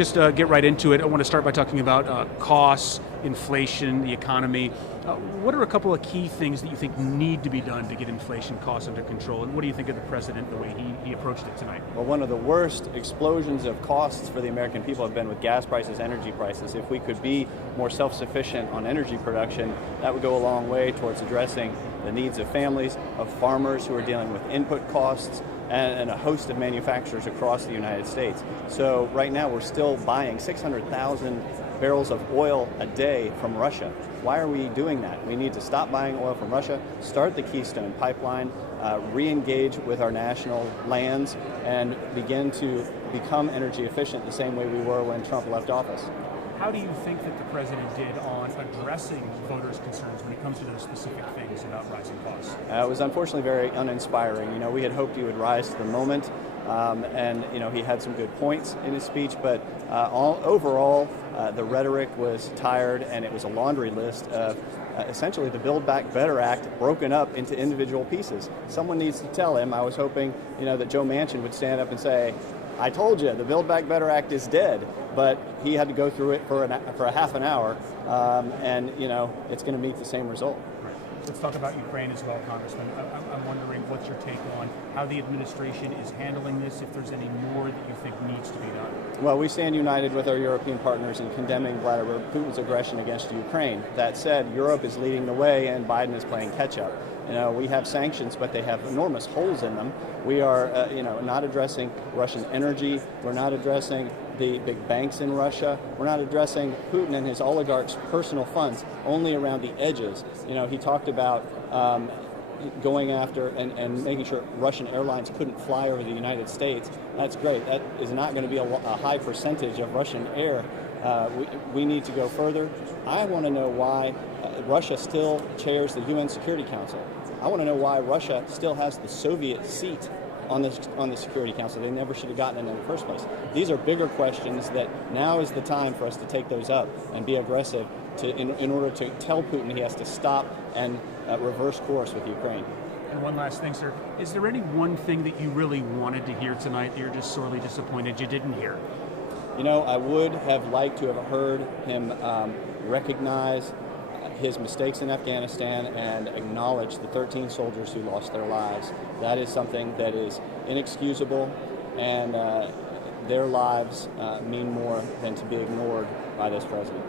just get right into it, I want to start by talking about costs, inflation, the economy. What are a couple of key things that you think need to be done to get inflation costs under control? And what do you think of the president, the way he approached it tonight? Well, one of the worst explosions of costs for the American people have been with gas prices, energy prices. If we could be more self-sufficient on energy production, that would go a long way towards addressing the needs of families, of farmers who are dealing with input costs, and a host of manufacturers across the United States. So right now we're still buying 600,000 barrels of oil a day from Russia. Why are we doing that? We need to stop buying oil from Russia, start the Keystone pipeline, re-engage with our national lands, and begin to become energy efficient the same way we were when Trump left office. How do you think that the president did on addressing voters' concerns when it comes to those specific things about rising costs? It was unfortunately very uninspiring. We had hoped he would rise to the moment, and he had some good points in his speech, but overall, the rhetoric was tired, and it was a laundry list of essentially the Build Back Better Act broken up into individual pieces. Someone needs to tell him. I was hoping, that Joe Manchin would stand up and say, I told you, the Build Back Better Act is dead, but he had to go through it for a half an hour, and it's going to meet the same result. Right. Let's talk about Ukraine as well, Congressman. I'm wondering what's your take on how the administration is handling this, if there's any more that you think needs to be done? Well, we stand united with our European partners in condemning Vladimir Putin's aggression against Ukraine. That said, Europe is leading the way, and Biden is playing catch-up. We have sanctions, but they have enormous holes in them. We are, not addressing Russian energy. We're not addressing the big banks in Russia. We're not addressing Putin and his oligarchs' personal funds, only around the edges. He talked about going after and making sure Russian airlines couldn't fly over the United States. That's great. That is not going to be a high percentage of Russian air. We need to go further. I want to know why Russia still chairs the UN Security Council. I want to know why Russia still has the Soviet seat on the Security Council. They never should have gotten it in the first place. These are bigger questions that now is the time for us to take those up and be aggressive in order to tell Putin he has to stop and reverse course with Ukraine. And one last thing, sir. Is there any one thing that you really wanted to hear tonight that you're just sorely disappointed you didn't hear? I would have liked to have heard him recognize his mistakes in Afghanistan and acknowledge the 13 soldiers who lost their lives. That is something that is inexcusable, and their lives mean more than to be ignored by this president.